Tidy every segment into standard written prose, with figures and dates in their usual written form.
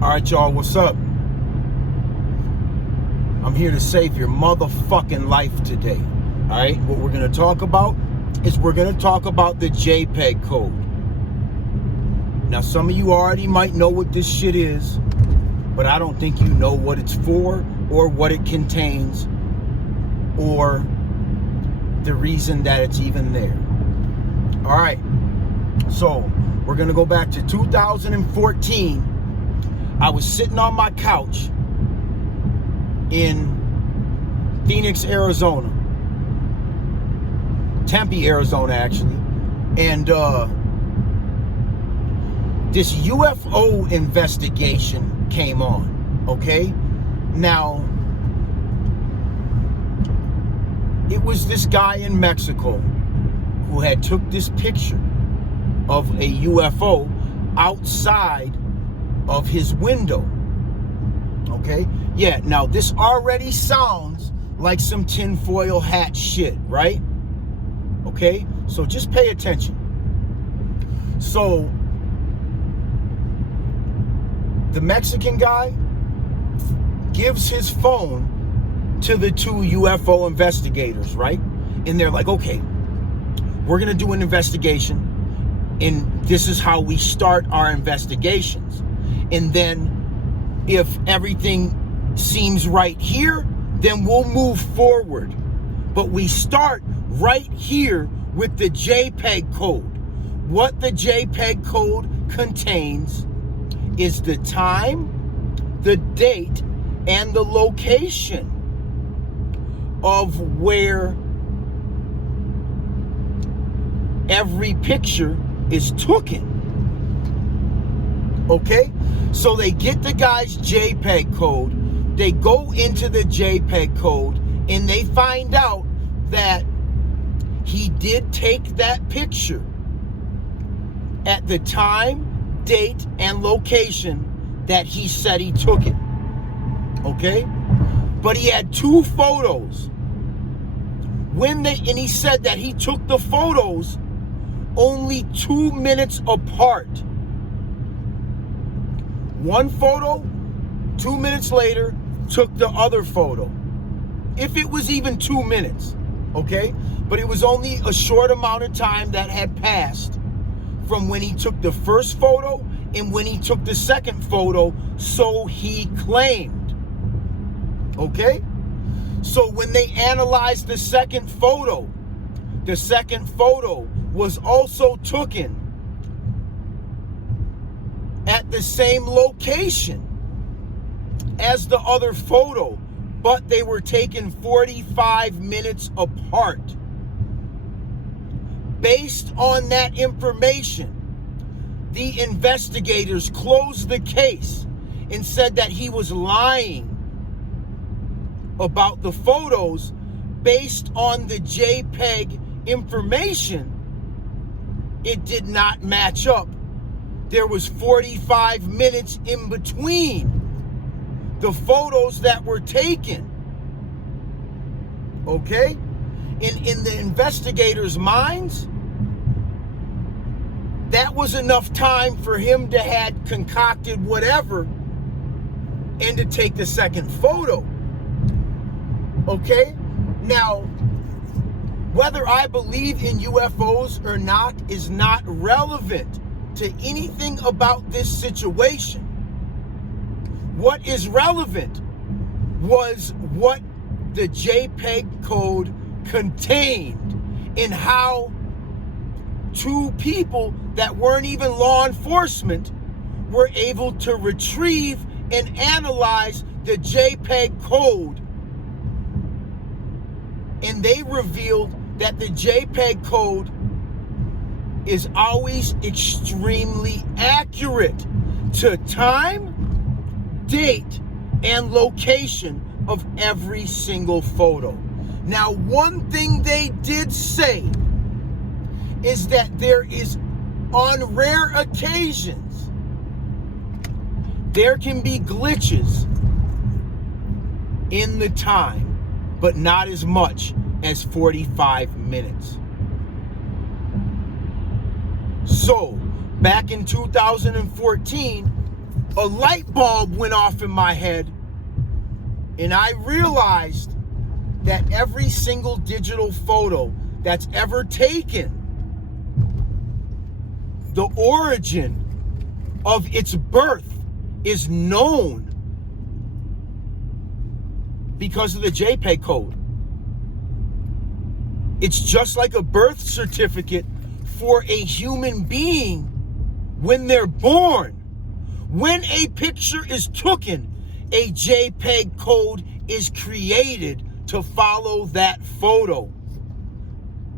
All right, y'all, what's up? I'm here to save your motherfucking life today. All right, what we're going to talk about is we're going to talk about the JPEG code. Now, some of you already might know what this shit is, but I don't think you know what it's for or what it contains or the reason that it's even there. All right, so we're going to go back to 2014. I was sitting on my couch in Phoenix, Arizona. Tempe, Arizona, actually. And this UFO investigation came on, okay? Now, it was this guy in Mexico who had took this picture of a UFO outside of his window. Okay? Yeah, now this already sounds like some tinfoil hat shit, right? Okay? So just pay attention. So the Mexican guy gives his phone to the two UFO investigators, right? And they're like, okay, we're gonna do an investigation, and this is how we start our investigations. And then if everything seems right here, then we'll move forward. But we start right here with the JPEG code. What the JPEG code contains is the time, the date, and the location of where every picture is taken. Okay? So they get the guy's JPEG code, they go into the JPEG code, and they find out that he did take that picture at the time, date, and location that he said he took it. Okay? But he had two photos. And he said that he took the photos only 2 minutes apart. One photo, 2 minutes later, took the other photo. If it was even 2 minutes, okay? But it was only a short amount of time that had passed from when he took the first photo and when he took the second photo, so he claimed. Okay? So when they analyzed the second photo was also taken at the same location as the other photo, but they were taken 45 minutes apart. Based on that information, the investigators closed the case and said that he was lying about the photos based on the JPEG information. It did not match up. There was 45 minutes in between the photos that were taken. Okay? In the investigators' minds, that was enough time for him to have concocted whatever and to take the second photo. Okay? Now, whether I believe in UFOs or not is not relevant to anything about this situation. What is relevant was what the JPEG code contained and how two people that weren't even law enforcement were able to retrieve and analyze the JPEG code. And they revealed that the JPEG code is always extremely accurate to time, date, and location of every single photo. Now, one thing they did say is that there is, on rare occasions, there can be glitches in the time, but not as much as 45 minutes. So, back in 2014, a light bulb went off in my head, and I realized that every single digital photo that's ever taken, the origin of its birth is known because of the JPEG code. It's just like a birth certificate for a human being when they're born. When a picture is taken, a JPEG code is created to follow that photo.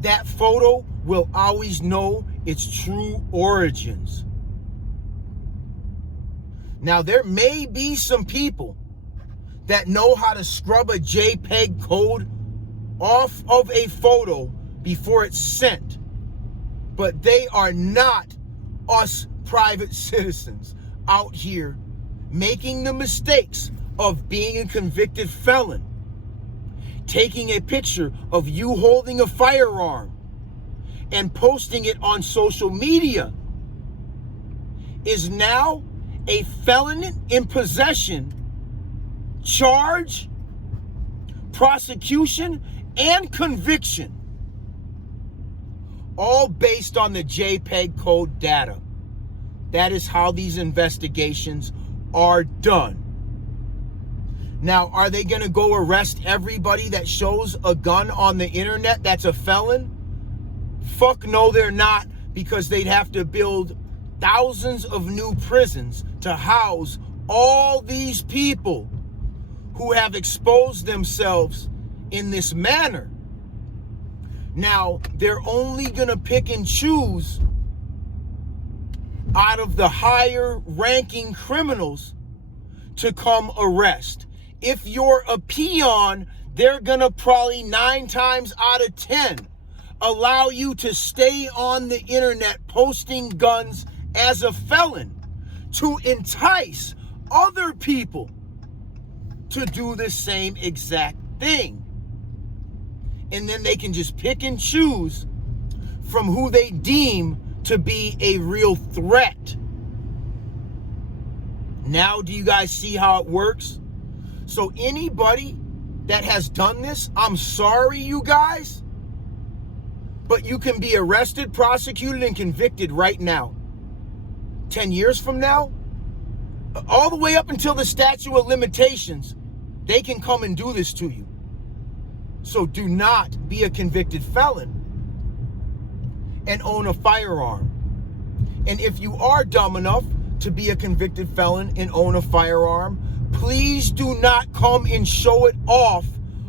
That photo will always know its true origins. Now, there may be some people that know how to scrub a JPEG code off of a photo before it's sent, but they are not us private citizens out here making the mistakes of being a convicted felon, taking a picture of you holding a firearm and posting it on social media is now a felon in possession charge, prosecution, and conviction, all based on the JPEG code data. That is how these investigations are done. Now, are they going to go arrest everybody that shows a gun on the internet that's a felon? Fuck no, they're not, because they'd have to build thousands of new prisons to house all these people who have exposed themselves in this manner. Now, they're only going to pick and choose out of the higher ranking criminals to come arrest. If you're a peon, they're going to probably 9 times out of 10 allow you to stay on the internet posting guns as a felon to entice other people to do the same exact thing. And then they can just pick and choose from who they deem to be a real threat. Now, do you guys see how it works? So anybody that has done this, I'm sorry, you guys, but you can be arrested, prosecuted, and convicted right now. 10 years from now, all the way up until the statute of limitations, they can come and do this to you. So do not be a convicted felon and own a firearm. And if you are dumb enough to be a convicted felon and own a firearm, please do not come and show it off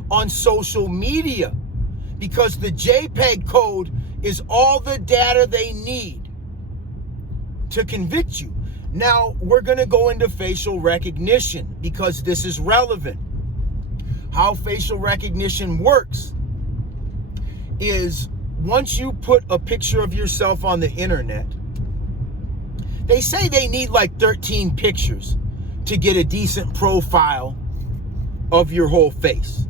on social media, because the JPEG code is all the data they need to convict you. Now, we're going to go into facial recognition because this is relevant. How facial recognition works is once you put a picture of yourself on the internet, they say they need like 13 pictures to get a decent profile of your whole face.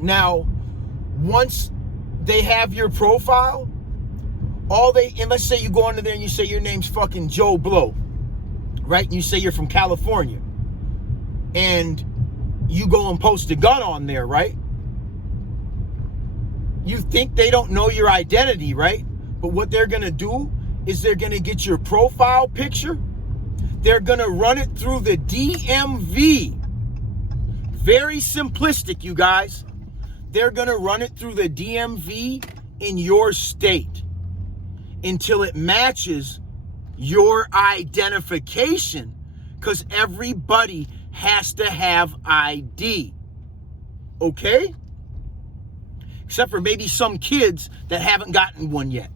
Now, once they have your profile, and let's say you go under there and you say your name's fucking Joe Blow, right? And you say you're from California, and you go and post a gun on there, right? You think they don't know your identity, right? But what they're gonna do is they're gonna get your profile picture, they're gonna run it through the DMV. Very simplistic, you guys. They're gonna run it through the DMV in your state until it matches your identification, because everybody has to have ID, okay? Except for maybe some kids that haven't gotten one yet.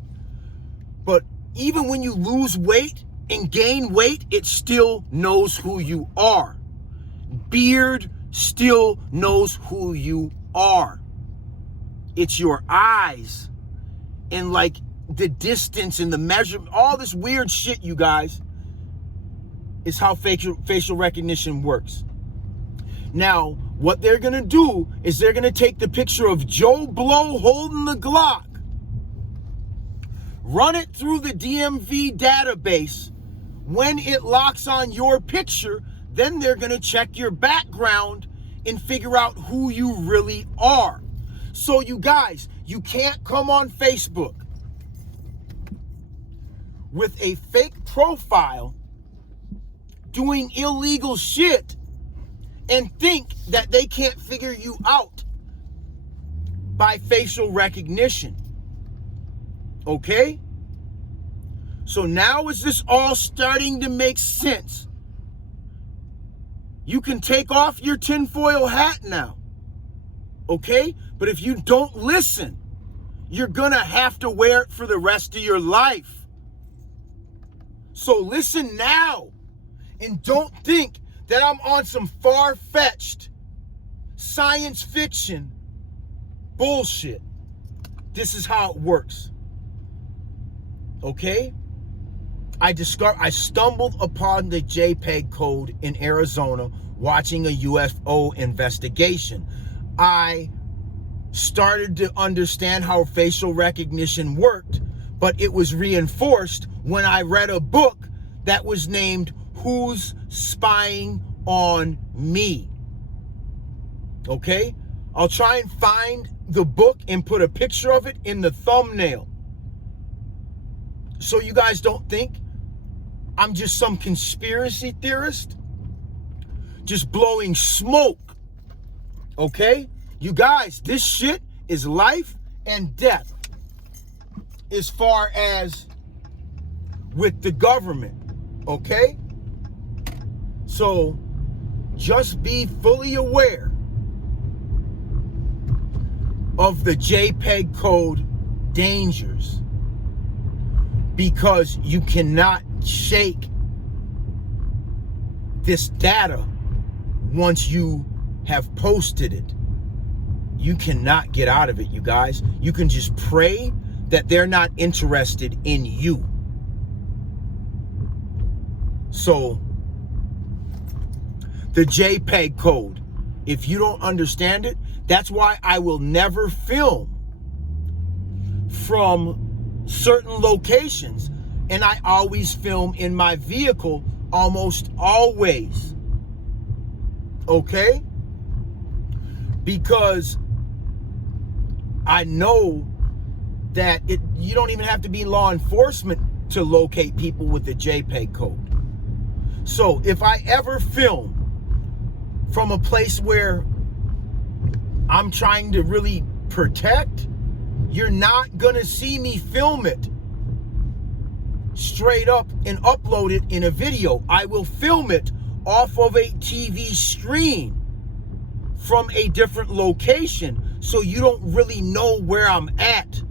But even when you lose weight and gain weight, it still knows who you are. Beard still knows who you are. It's your eyes and like the distance and the measurement, all this weird shit, you guys, is how facial recognition works. Now, what they're gonna do is they're gonna take the picture of Joe Blow holding the Glock, run it through the DMV database when it locks on your picture, then they're going to check your background and figure out who you really are. So you guys, you can't come on Facebook with a fake profile doing illegal shit and think that they can't figure you out by facial recognition. Okay? So now is this all starting to make sense? You can take off your tinfoil hat now. Okay? But if you don't listen, you're gonna have to wear it for the rest of your life. So listen now, and don't think that I'm on some far-fetched science fiction bullshit. This is how it works. Okay? I stumbled upon the J.PEG code in Arizona watching a UFO investigation. I started to understand how facial recognition worked, but it was reinforced when I read a book that was named Who's Spying on Me? Okay? I'll try and find the book and put a picture of it in the thumbnail, so you guys don't think I'm just some conspiracy theorist just blowing smoke. Okay? You guys, this shit is life and death as far as with the government. Okay? So just be fully aware of the J.PEG code dangers, because you cannot shake this data once you have posted it. You cannot get out of it, you guys. You can just pray that they're not interested in you. So the J.PEG code, if you don't understand it, that's why I will never film from certain locations, and I always film in my vehicle, almost always. Okay? Because I know that you don't even have to be law enforcement to locate people with the J.PEG code. So if I ever film from a place where I'm trying to really protect, you're not gonna see me film it straight up and upload it in a video. I will film it off of a TV screen from a different location, so you don't really know where I'm at.